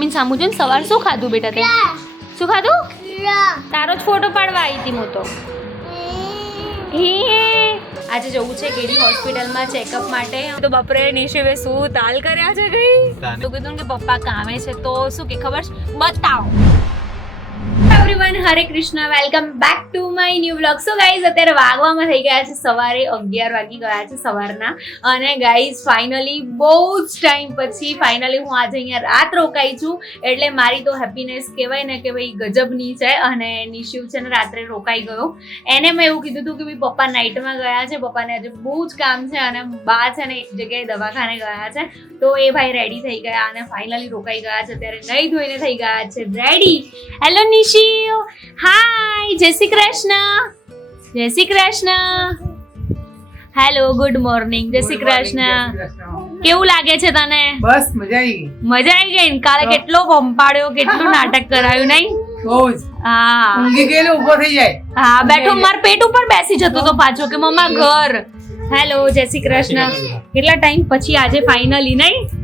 દિવસ સામું જોઈને સવાર શું ખાધું બેટા તે? શું ખાધું? તારો જ ફોટો પાડવા આવી હતી હું તો. હે. આજે જવું છે કેડી હોસ્પિટલમાં ચેકઅપ માટે. તો બપોરે નિશિવે શું તાલ કર્યા છે ગઈ? તો કીધું કે પપ્પા કામે છે તો શું કે ખબર? છે બતાવો. Everyone Hare Krishna welcome back to my new blog so guys અત્યારે વાગવામાં થઈ ગયા છે સવારે અગિયાર વાગી ગયા છે સવારના. અને ગાઈઝ ફાઇનલી બહુ જ ટાઈમ પછી ફાઇનલી હું આજે અહીંયા રાત રોકાઈ છું. એટલે મારી તો હેપીનેસ કહેવાય ને કે ભાઈ ગજબની છે અને નિશિવ છે ને રાત્રે રોકાઈ ગયો. એને મેં એવું કીધું હતું કે ભાઈ પપ્પા નાઇટમાં ગયા છે. પપ્પાને આજે બહુ જ કામ છે અને બા છે ને એક જગ્યાએ દવાખાને ગયા છે. તો એ ભાઈ રેડી થઈ ગયા અને ફાઇનલી રોકાઈ ગયા છે. અત્યારે નહીં ધોઈને થઈ ગયા છે. Ready hello Nishiv! હાય જય શ્રી કૃષ્ણ જય Shri Krishna hello good morning જય શ્રી કૃષ્ણ કેવું લાગે છે તને? બસ મજા આવી ગઈ. મજા આવી ગઈ ને? કાલે કેટલો પંપાડ્યો કેટલું નાટક કરાયું નહીં? હા. ઊંઘી ગયેલો ઊભો થઈ જાય. હા બેઠો માર પેટ ઉપર બેસી જતો તો પાછો કે મમ્મા ઘર. હેલો જય શ્રી કૃષ્ણ. કેટલા ટાઈમ પછી આજે ફાઇનલી નહીં?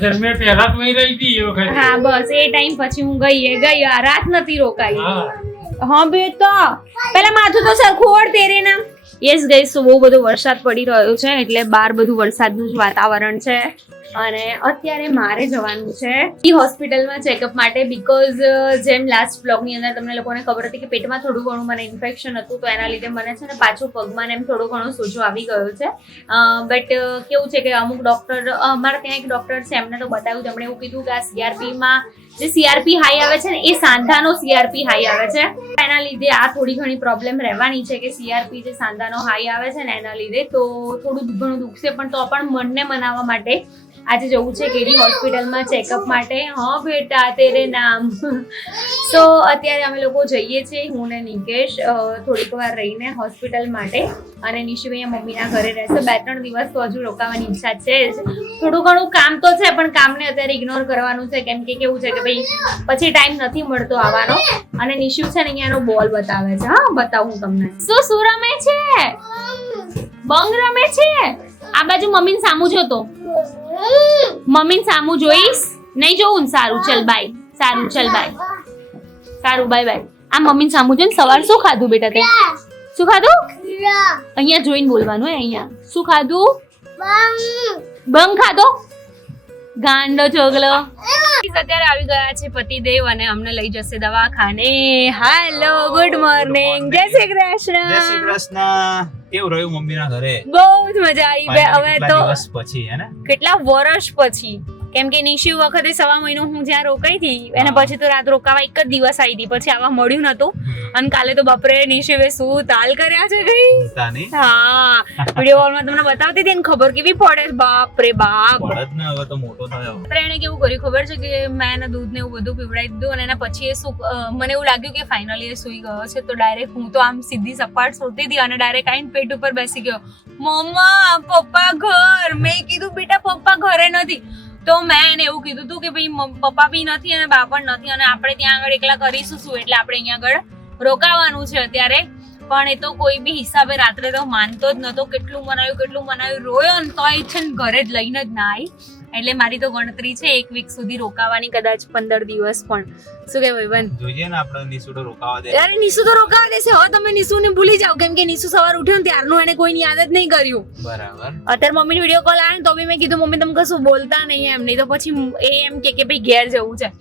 જન્મે પહેલા તો અહીં રહી હતી એ વખતે. હા બસ. એ ટાઈમ પછી હું ગઈ એ ગઈ. આ રાત નથી રોકાઈ. હા. હા તો પેલા માથું તો સરખું ઓળ તેરે ના. યસ ગઈસ બહુ બધો વરસાદ પડી રહ્યો છે એટલે બાર બધું વરસાદનું જ વાતાવરણ છે. અને અત્યારે મારે જવાનું છે ઈ હોસ્પિટલમાં ચેકઅપ માટે બીકોઝ જેમ લાસ્ટ બ્લોગની અંદર તમને લોકોને ખબર હતી કે પેટમાં થોડું ઘણું મને ઇન્ફેક્શન હતું, તો એના લીધે મને છે ને પાછું પગમાં એમ થોડો ઘણો સોજો આવી ગયો છે. બટ કેવું છે કે અમુક ડૉક્ટર અમારા ત્યાં એક ડૉક્ટર છે, એમને તો બતાવ્યું, તેમણે એવું કીધું કે આ સીઆરપીમાં જે સીઆરપી હાઈ આવે છે ને, એ સાંધાનો સીઆરપી હાઈ આવે છે. એના લીધે આ થોડી ઘણી પ્રોબ્લેમ રહેવાની છે કે સીઆરપી જે સાંધાનો હાઈ આવે છે ને, એના લીધે તો થોડું ઘણું દુખશે, પણ તો પણ મનને મનાવવા માટે આજે જવું છે કેડી હોસ્પિટલમાં ચેકઅપ માટે. હા બેટા, તેરે નામ. સો અત્યારે અમે લોકો જઈએ છીએ, હું ને નિકેશ થોડીક વાર રહીને હોસ્પિટલ માટે. અને નિશુ મમ્મીના ઘરે રહેશે. બે ત્રણ દિવસ તો હજુ રોકાવાની ઈચ્છા છે જ. થોડું ઘણું કામ તો છે, પણ કામને અત્યારે ઇગ્નોર કરવાનું છે. કેમ કે કેવું છે કે ભાઈ પછી ટાઈમ નથી મળતો આવવાનો. અને નિશુ છે ને અહીંયાનો બોલ બતાવે છે. હા બતાવું તમને. શું શું રમે છે? બંગ રમે છે? આ બાજુ મમ્મીને સામું જોતો મમ્મીને સામું જોઈશ. નહીં જોવું ને સારું. ચલ બાય સારું ચલ બાય સારું બાય બાય આ મમ્મીને સામું જોઈને સવાર શું ખાધું બેટા તે? શું ખાધું? અહીંયા જોઈને બોલવાનું હે અહીંયા. શું ખાધું? બંગ ખાધો? ગાંડો ચોગલો. અત્યારે આવી ગયા છે પતિદેવ અને અમને લઈ જશે દવાખાને. હેલો ગુડ મોર્નિંગ જય શ્રી જય શ્રી કૃષ્ણ. કૃષ્ણ કેવું રહ્યું મમ્મીના ઘરે? બહુ જ મજા આવી. બે હવે તો પછી હે ને? કેટલા વર્ષ પછી? કેમ કે નિશિવ વખતે સવા મહિનો હું જ્યાં રોકાઈ હતી એના પછી તો રાત રોકાવા એક જ દિવસ આવી હતી. પછી આવા મળ્યું નતું અને કાલે તો બપોરે નિશિવે શું તાલ કર્યા છે ગઈ હા. વીડિયો કોલમાં તમને બતાવતી હતી ને ખબર કેવી પડે? બાપ રે બાપ. હવે તો મોટો થયો. એને કેવું કર્યું ખબર છે કે મેં એને દૂધ ને એવું બધું પીવડાવી દીધું અને એના પછી એ શું મને એવું લાગ્યું કે ફાઇનલી એ સૂઈ ગયો છે તો ડાયરેક્ટ હું તો આમ સીધી સપાટ સુતી હતી અને ડાયરેક્ટ આઈને પેટ ઉપર બેસી ગયો. મમ્મા પપ્પા ઘર. મેં કીધું બેટા પપ્પા ઘરે નથી. તો મેં એને એવું કીધું હતું કે ભાઈ પપ્પા બી નથી અને બા પણ નથી અને આપણે ત્યાં આગળ એકલા કરીશું શું? એટલે આપણે અહીંયા આગળ રોકાવાનું છે અત્યારે. પણ એ તો કોઈ બી હિસાબે રાત્રે તો માનતો જ નતો. કેટલું મનાવ્યું કેટલું મનાવ્યું રોયો ને એ છે ને ઘરે જ લઈને જ ના આવી એટલે મારી તો ગણતરી છે એક વીક સુધી રોકાવાની કદાચ પંદર દિવસ પણ. શું કહેવાય ભાઈબંધ જોઈએ ને આપણે નિશુડો રોકાવા દે. અરે નિશુ તો રોકાવા દેશે. હવે તમે નિશુને ભૂલી જાઓ. કેમ કે નિશુ સવાર ઉઠ્યો ને ત્યારનું એને કોઈની યાદ જ નહીં કર્યું. બરાબર. અત્યારે મમ્મી વીડિયો કોલ આવે ને તો બી મેં કીધું મમ્મી તમે કશું બોલતા નહીં એમ. નહીં તો પછી એ એમ કે કે ભાઈ ઘેર જવું છે.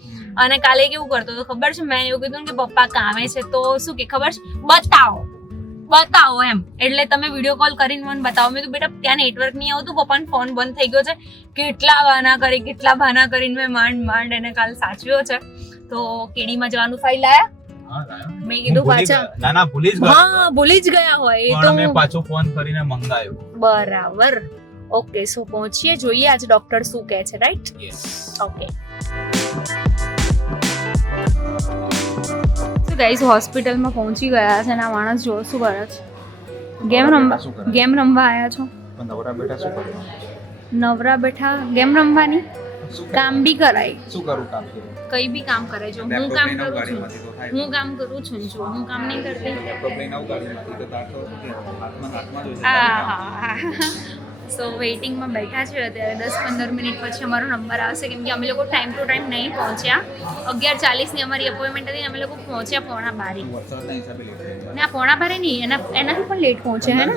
અને કાલે કેવું કરતો તો ખબર છે? મેં એવું કીધું કે પપ્પા કામે છે તો શું કે ખબર છે? બતાવો. બતાવો એમ. એટલે તમે વીડિયો કોલ કરીને મને બતાવો. મેં તો બેટા ત્યાં નેટવર્ક નહીં આવતું પપ્પાને ફોન બંધ થઈ ગયો છે. કેટલા બહાના કરી કેટલા બહાના કરીને મેં માંડ માંડ એને કાલ સાચવ્યો છે. તો કેડીમાં જવાનું ફાઇલ લાયા? મેં કીધું પાછા ના ના ભૂલી જ ગયો. હા ભૂલી જ ગયા હોય. એ તો મેં પાછો ફોન કરીને મંગાયો. બરાબર. ઓકે સો પહોંચીએ. જોઈએ આજે ડોક્ટર શું કહે છે રાઈટ ઓકે ગાઈઝ હોસ્પિટલમાં પહોંચી ગયા છે અને આ માણસ જો શું કરે છે? ગેમ રમવા ગેમ રમવા આવ્યા છો નવરા બેઠા શું કરવા નવરા બેઠા ગેમ રમવાની? કામ બી કરાય. શું કરું કામ કઈ બી કામ કરાય. જો હું કામ કરું છું. હું કામ કરું છું. જો હું કામ નહીં કરતી. લેપટોપ લઈને આવું ગાડીમાંથી તો તાર તો હાથમાં હાથમાં જ હોય હા હા હા. સો વેઇટિંગમાં બેઠા છે અત્યારે દસ પંદર મિનિટ પછી અમારો નંબર આવશે. કેમ કે અમે લોકો ટાઈમ ટુ ટાઈમ નહીં પહોંચ્યા. અગિયાર ચાલીસની અમારી અપોઇન્ટમેન્ટ હતી અમે લોકો પહોંચ્યા પોણા બારે. ને પોણા બારે નહીં. એના એનાથી પણ લેટ પહોંચ્યા હે ને?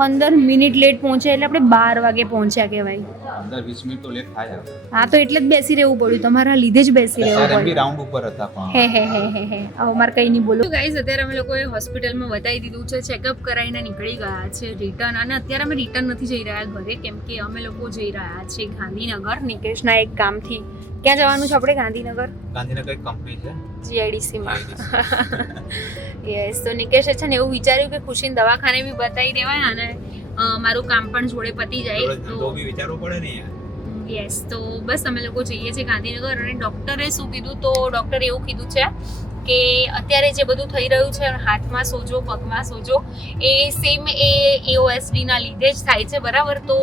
પંદર મિનિટ લેટ પહોંચ્યા એટલે આપણે બાર વાગે પહોંચ્યા કહેવાય. પંદર વીસ મિનિટ તો લેટ થાય હા તો એટલે જ બેસી રહેવું પડ્યું. તમારા લીધે જ બેસી રહેવું સર બી પડ્યું. રાઉન્ડ ઉપર હતા પણ. હે હે હે હે હે. હવે મારે કંઈ નહીં બોલું. ગાઈઝ અત્યારે અમે લોકોએ હોસ્પિટલમાં બતાવી દીધું છે ચેકઅપ કરાવીને નીકળી ગયા છે રિટર્ન અને અત્યારે અમે રિટર્ન નથી જઈ રહ્યા ઘરે કેમ કે અમે લોકો જઈ રહ્યા છે ગાંધીનગર. નિકેશના એક કામથી ક્યાં જવાનું છે આપણે ગાંધીનગર? ગાંધીનગર એક કંપની છે? જીઆઈડીસીમાં યસ તો નિકેશે છે ને એવું વિચાર્યું કે ખુશીને દવાખાને બી બતાવી દેવાય અને મારું કામ પણ જોડે પતી જાય તો બી વિચારવો પડે ને યાર. યસ તો બસ અમે લોકો જઈએ છીએ ગાંધીનગર અને ડૉક્ટરે શું કીધું તો ડૉક્ટરે એવું કીધું છે કે અત્યારે જે બધું થઈ રહ્યું છે હાથમાં સોજો પગમાં સોજો એ સેમ એ એઓએસડીના લીધે જ થાય છે બરાબર તો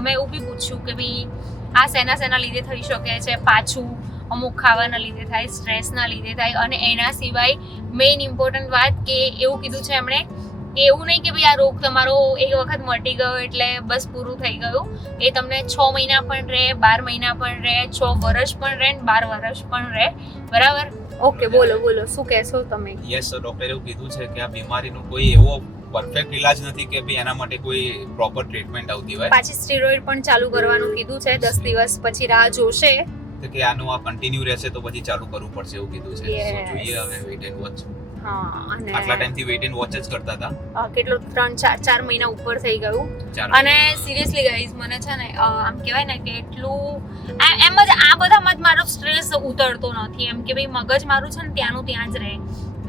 મેં એવું બી પૂછ્યું કે ભાઈ આ શેના શેના લીધે થઈ શકે છે પાછું અમુક ખાવાના લીધે થાય સ્ટ્રેસના લીધે થાય અને એના સિવાય મેઇન ઇમ્પોર્ટન્ટ વાત કે એવું કીધું છે એમણે કે એવું નહીં કે ભાઈ આ રોગ તમારો એક વખત મટી ગયો એટલે બસ પૂરું થઈ ગયું. એ તમને છ મહિના પણ રહે બાર મહિના પણ રહે છ વર્ષ પણ રહે ને બાર વર્ષ પણ રહે. બરાબર? ઓકે બોલો બોલો. શું કહેશો તમે? યસ સર ડોક્ટરે એવું કીધું છે કે આ બીમારીનો કોઈ એવો પરફેક્ટ ઇલાજ નથી કે ભાઈ એના માટે કોઈ પ્રોપર ટ્રીટમેન્ટ આવતી હોય. પાછી સ્ટીરોઇડ પણ ચાલુ કરવાનું કીધું છે. દસ દિવસ પછી રાહ જોશે. તો કે આનું આ કન્ટિન્યુ રહેશે તો પછી ચાલુ કરવું પડશે એવું કીધું છે. જોઈએ હવે વેઇટ એન્ડ વોચ આટલા ટાઈમથી વેઇટ એન્ડ વોચ જ કરતા હતા. કેટલો ત્રણ ચાર ચાર મહિના ઉપર થઈ ગયું. અને સિરિયસલી ગાઈઝ મને છે ને આમ કહેવાય ને કે એટલું એમ જ આ બધામાં જ મારો સ્ટ્રેસ ઉતરતો નથી. એમ કે ભાઈ મગજ મારું છે ને ત્યાંનું ત્યાં જ રહે.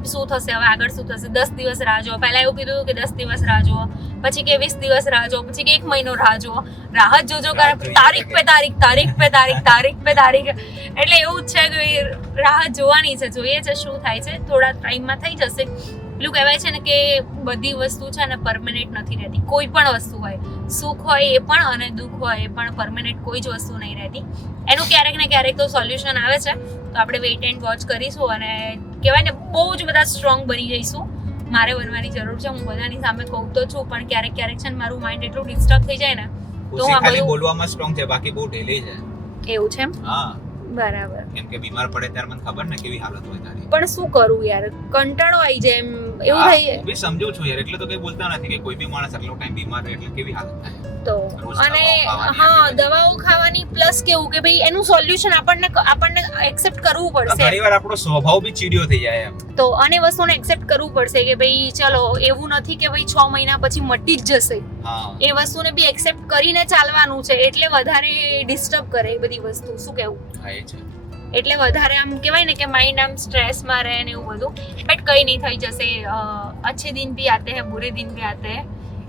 શું થશે હવે આગળ શું થશે? દસ દિવસ રાહ જો પહેલાં એવું કીધું કે દસ દિવસ રાહ જુઓ પછી કે વીસ દિવસ રાહ જો પછી કે એક મહિનો રાહ જુઓ. રાહ જ જોજો કારણ તારીખ પે તારીખ તારીખ પે તારીખ તારીખ પે તારીખ. એટલે એવું જ છે કે રાહત રાહ જોવાની છે. જોઈએ છે શું થાય છે. થોડા ટાઈમમાં થઈ જશે. પેલું કહેવાય છે ને કે બધી વસ્તુ છે ને પરમેનન્ટ નથી રહેતી. કોઈ પણ વસ્તુ હોય સુખ હોય એ પણ અને દુઃખ હોય એ પણ પરમેનન્ટ કોઈ જ વસ્તુ નહીં રહેતી. એનું ક્યારેક ને ક્યારેક તો સોલ્યુશન આવે છે. તો આપણે વેઇટ એન્ડ વોચ કરીશું અને કહેવાય ને બહુ જ બધા સ્ટ્રોંગ બની જઈશું. મારે બનવાની જરૂર છે હું બધાની સામે કહું તો છું પણ ક્યારેક ક્યારેક છે ને મારું માઇન્ડ એટલું ડિસ્ટર્બ થઈ જાય ને તો હું આ બધું- બોલવામાં સ્ટ્રોંગ છે બાકી બહુ ઢીલી છે. એવું છે હા. બરાબર. કેમ કે બીમાર પડે ત્યારે મને ખબર ને કેવી હાલત હોય તારી. પણ શું કરું યાર? કંટાળો આવી જાય એમ એવું થાય. થઈ હું સમજુ છું યાર એટલે તો કઈ બોલતા નથી કે કોઈ બી માણસ આટલો ટાઈમ બીમાર રહે એટલે કેવી હાલત થાય. તો. અને હા દવાઓ ખાવાની પ્લસ કેવું કે ભાઈ એનું સોલ્યુશન આપણને આપણને એક્સેપ્ટ કરવું પડશે. ઘણીવાર આપણો સ્વભાવ બી ચીડિયો થઈ જાય એમ. તો અને વસ્તુને એક્સેપ્ટ કરવું પડશે કે ભાઈ ચલો એવું નથી કે ભાઈ છ મહિના પછી મટી જ જશે. એ વસ્તુને બી એક્સેપ્ટ કરીને ચાલવાનું છે એટલે વધારે ડિસ્ટર્બ કરે એ બધી વસ્તુ. શું કેવું? હા એ છે. એટલે વધારે આમ કહેવાય ને કે માઇન્ડ આમ સ્ટ્રેસમાં રહે ને એવું બધું. બટ કંઈ નહીં થઈ જશે. અચ્છે દિન ભી આતે હે બુરે દિન ભી આતે હે.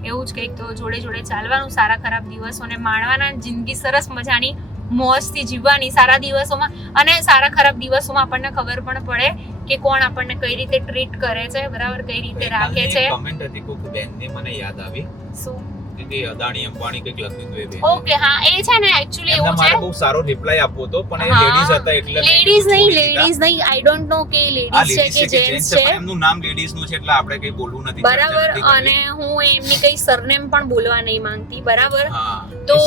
એવું જ કંઈક તો જોડે જોડે ચાલવાનું સારા ખરાબ દિવસોને માણવાના જિંદગી સરસ મજાની મોજથી જીવવાની સારા દિવસોમાં અને સારા ખરાબ દિવસોમાં આપણને ખબર પણ પડે કે કોણ આપણને કઈ રીતે ટ્રીટ કરે છે બરાબર કઈ રીતે રાખે છે. કમેન્ટ હતી કોઈક બેનને મને યાદ આવી. શું? કે હતી અદાણી અંબાણી કંઈક લખી હતું ઓકે હા એ છે ને એક્ચ્યુઅલી એવું છે. બહુ સારો રિપ્લાય આપવો હતો પણ એ લેડીઝ હતા એટલે લેડીઝ નહીં લેડીઝ નહીં આઈ ડોન્ટ નો કે લેડીઝ છે કે જેન્ટ્સ છે એમનું નામ લેડીઝનું છે એટલે આપણે કઈ બોલવું નથી બરાબર અને હું એમની કઈ સરનેમ પણ બોલવા નહીં માંગતી બરાબર? તો-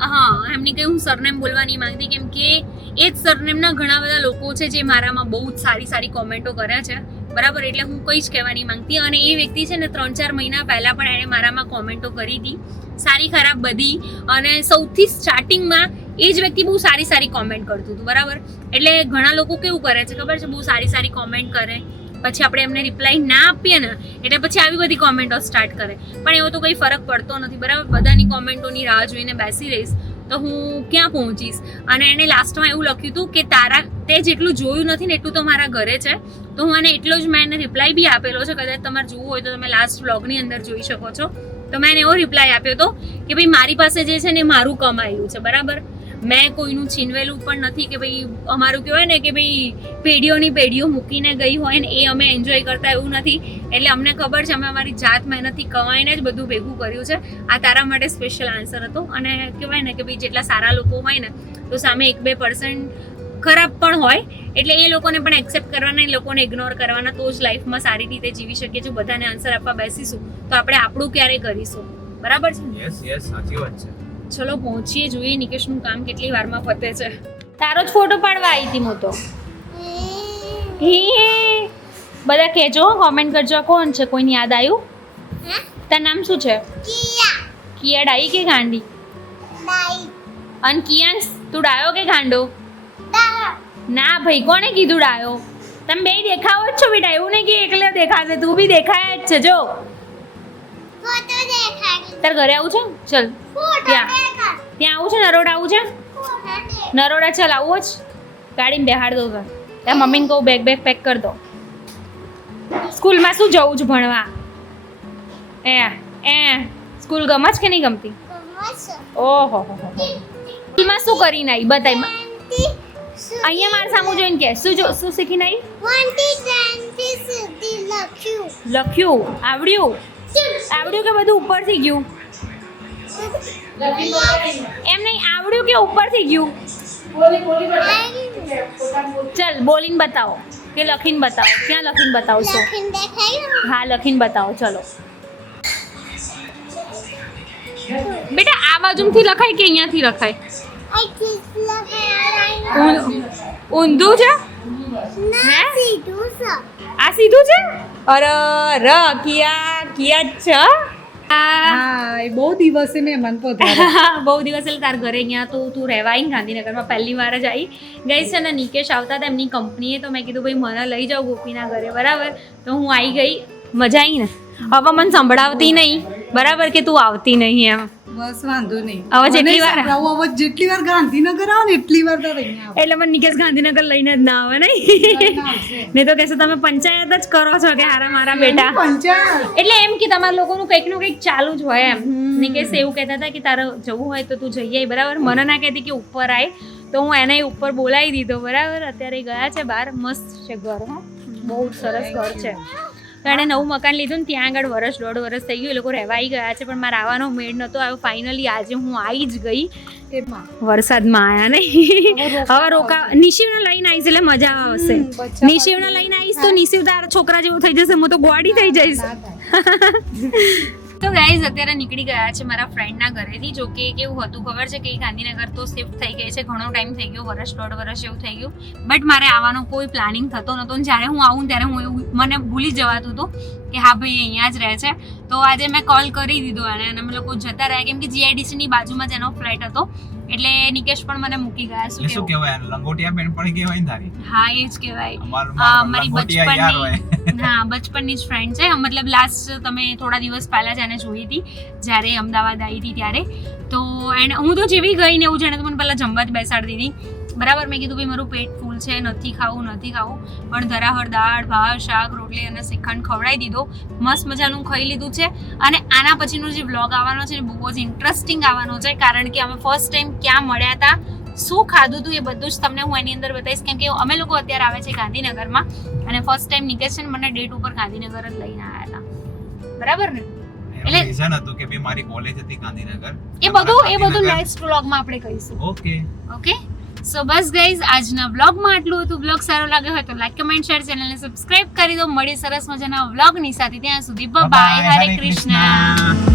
હા એમની કઈ હું સરનેમ બોલવા નહીં માંગતી કેમ કે એ જ સરનેમના ઘણા બધા લોકો છે જે મારામાં બહુ જ સારી સારી કોમેન્ટો કર્યા છે. બરાબર? એટલે હું કંઈ જ કહેવાની માંગતી. અને એ વ્યક્તિ છે ને ત્રણ ચાર મહિના પહેલાં પણ એણે મારામાં કોમેન્ટો કરી હતી. સારી ખરાબ બધી. અને સૌથી સ્ટાર્ટિંગમાં એ જ વ્યક્તિ બહુ સારી સારી કોમેન્ટ કરતું હતું, બરાબર? એટલે ઘણા લોકો કેવું કરે છે, ખબર છે? બહુ સારી સારી કોમેન્ટ કરે. પછી આપણે એમને રિપ્લાય ના આપીએ ને, એટલે પછી આવી બધી કોમેન્ટો સ્ટાર્ટ કરે. પણ એવો તો કંઈ ફરક પડતો નથી, બરાબર? બધાની કોમેન્ટોની રાહ જોઈને બેસી રહીશ. તો હું ક્યાં પહોંચીશ? અને એણે લાસ્ટમાં એવું લખ્યું હતું કે તારા, તે જેટલું જોયું નથી ને એટલું તો મારા ઘરે છે. તો હું આને એટલો જ મેં એને રિપ્લાય બી આપેલો છે. કદાચ તમારે જોવું હોય તો તમે લાસ્ટ વ્લોગની અંદર જોઈ શકો છો. તો મેં એને એવો રિપ્લાય આપ્યો હતો કે ભાઈ, મારી પાસે જે છે ને મારું કમાયું છે. બરાબર? મેં કોઈનું છીનવેલું પણ નથી કે ભાઈ અમારું કહેવાય ને કે ભાઈ પેઢીઓની પેઢીઓ મૂકીને ગઈ હોય ને એ અમે એન્જોય કરતા એવું નથી. એટલે અમને ખબર છે, અમે અમારી જાત મહેનતથી કમાઈને જ બધું ભેગું કર્યું છે. આ તારા માટે સ્પેશિયલ આન્સર હતો. અને કહેવાય ને કે ભાઈ જેટલા સારા લોકો હોય ને, તો સામે એક બે પર્સન્ટ ખરાબ પણ હોય. એટલે એ લોકોને પણ એક્સેપ્ટ કરવાના, એ લોકોને ઇગ્નોર કરવાના, તો જ લાઈફમાં સારી રીતે જીવી શકીએ જો બધાને આન્સર આપવા બેસીશું. તો આપણે આપણું ક્યારે કરીશું? બરાબર છે યસ યસ સાચી વાત છે. ચલો પહોંચીએ જોઈએ નિકેશનું કામ કેટલી વારમાં પતે છે. તારો જ ફોટો પાડવા આવી હતી મોતો બધા કહેજો કોમેન્ટ કરજો કોણ છે કોઈને યાદ આવ્યું? તાર નામ શું છે? કિયા. ડાઈ કે ગાંડી? અને કિયાંશ તું ડાયો કે ગાંડો? ના ભાઈ કોણે કીધું ડાયો? તમે બે દેખાવો જ છો બેટા એવું નહીં કે એકલે દેખાશે તું બી દેખાય જ છે જો. તાર ઘરે આવું છે? ચલ. ત્યાં. ત્યાં આવું છે? નરોડા આવું છે? નરોડા ચાલ આવું જ. ગાડીમાં બેહાડ દઉં તો ત્યાં મમ્મીને કહું બેગ બેગ પેક કરી દો. સ્કૂલમાં શું જવું છે ભણવા? એ એ સ્કૂલ ગમે છે કે નહીં ગમતી? ઓહો હો. સ્કૂલમાં શું કરીને આવી બતાય અહીંયા મારા સામું જોઈને કે શું જો શું શીખીને આવી લખ્યું આવડ્યું. આવડ્યું કે બધું ઉપરથી ગયું? એમ નહીં આવડ્યું કે ઉપરથી ગયું? ચલ બોલીને બતાવો. કે લખીને બતાવો. ક્યાં લખીને બતાવશો? હા લખીને બતાવો ચલો. બેટા આ બાજુથી લખાય કે અહીંયાથી લખાય? ઊં- ઊંધું છે? હે? આ સીધું છે? અરે ર કિયા. જ છે? હો. બહુ દિવસે મહેમાન પધાર્યા. બહુ દિવસ એટલે તાર ઘરે અહીંયા તો તું રહેવા આવી ગાંધીનગરમાં પહેલી વાર જ આવી ગઈ છે ને નિકેશ આવતા હતા એમની કંપનીએ તો મેં કીધું ભાઈ મને લઈ જાઓ ગોપીના ઘરે. બરાબર? તો હું આવી ગઈ. મજા આવી ને? હવે મને સંભળાવતી નહીં. બરાબર કે તું આવતી નહીં એમ? બસ વાંધો નહીં. હવે જેટલી વાર- હવે જેટલી વાર ગાંધીનગર આવો ને એટલી વાર તો અહીંયા એટલે મને નિકેશ ગાંધીનગર લઈને જ ના આવે નહીં. નહીં તો કહેશે તમે પંચાયત જ કરો છો કે હારા મારા બેટા. પંચાયત? એટલે એમ કે તમારા લોકોનું કંઈકનું કંઈક ચાલુ જ હોય એમ. નિકેશ એવું કહેતા હતા કે તારે જવું હોય તો તું જઈ આય બરાબર? મને ના કહેતી કે ઉપર આય. તો હું એને ઉપર બોલાવી દીધો બરાબર? અત્યારે ગયા છે બહાર. મસ્ત છે ઘર હા. બહુ સરસ ઘર છે. તો એણે નવું મકાન લીધું ને ત્યાં આગળ વર્ષ દોઢ વર્ષ થઈ ગયું. એ લોકો રહેવા આવી ગયા છે પણ મારે આવવાનો મેળ નહોતો આવ્યો. ફાઇનલી આજે હું આવી જ ગઈ. વરસાદમાં આયા નહીં. હવે રોકા નિશિવને લઈને આવીશ એટલે મજા આવશે. નિશિવના લઈને આવીશ તો નિશિવ તારા છોકરા જેવો થઈ જશે હું તો ગોડી થઈ જઈશ. તો ગાઈઝ અત્યારે નીકળી ગયા છે મારા ફ્રેન્ડના ઘરેથી. જો કે કેવું હતું ખબર છે કે ગાંધીનગર તો શિફ્ટ થઈ ગઈ છે. ઘણો ટાઈમ થઈ ગયો, વર્ષ, દોઢ વર્ષ એવું થઈ ગયું. બટ મારે આવવાનો કોઈ પ્લાનિંગ થતો નહોતો જ્યારે હું આવું ત્યારે હું એવું મને ભૂલી જવાતું હતું કે હા ભાઈ અહીંયા જ રહે છે. તો આજે મેં કોલ કરી દીધો અને અમે લોકો જતા રહ્યા. કેમ કે જીઆઈડીસીની બાજુમાં જ એનો ફ્લેટ હતો. એટલે નિકેશ પણ મને મૂકી ગયા શું શું કહેવાય? લંગોટિયા બેન પણ કહેવાય તારી? હા એ જ કહેવાય. અમાર મારી બચપનની હા બચપનની જ ફ્રેન્ડ છે. મતલબ લાસ્ટ તમે થોડા દિવસ પહેલા જ એને જોઈ હતી જ્યારે અમદાવાદ આવી હતી ત્યારે. તો એન્ડ હું તો જેવી ગઈ ને એવું જાણે તો મને પહેલાં જમવા જ બેસાડતી હતી બરાબર મેં કીધું ભાઈ મારું પેટ ફૂલ છે નથી ખાવું નથી ખાવું. પણ ધરાહર દાળ ભાત શાક રોટલી અને શ્રીખંડ ખવડાવી દીધો. મસ્ત મજાનું ખાઈ લીધું છે. અને આના પછીનો જે વ્લોગ આવવાનો છે બહુ જ ઇન્ટરેસ્ટિંગ આવવાનો છે કારણ કે અમે ફર્સ્ટ ટાઈમ ક્યાં મળ્યા હતા શું ખાધું હતું એ બધું જ તમને હું એની અંદર બતાવીશ. કેમ કે અમે લોકો અત્યારે આવે છે ગાંધીનગરમાં અને ફર્સ્ટ ટાઈમ નિકેશ છે મને ડેટ ઉપર ગાંધીનગર જ લઈને આવ્યા હતા. બરાબર ને? એટલે- રીઝન હતું કે ભાઈ મારી કોલેજ હતી ગાંધીનગર. એ બધું એ બધું નેક્સ્ટ વ્લોગમાં આપણે કહીશું. ઓકે ઓકે સો બસ ગઈઝ આજના બ્લોગમાં આટલું હતું. વ્લોગ સારો લાગ્યો હોય તો લાઈક કમેન્ટ શેર ચેનલને સબસ્ક્રાઇબ કરી દો. મળી સરસ મજાના બ્લોગની સાથે. ત્યાં સુધી બાય હરે કૃષ્ણ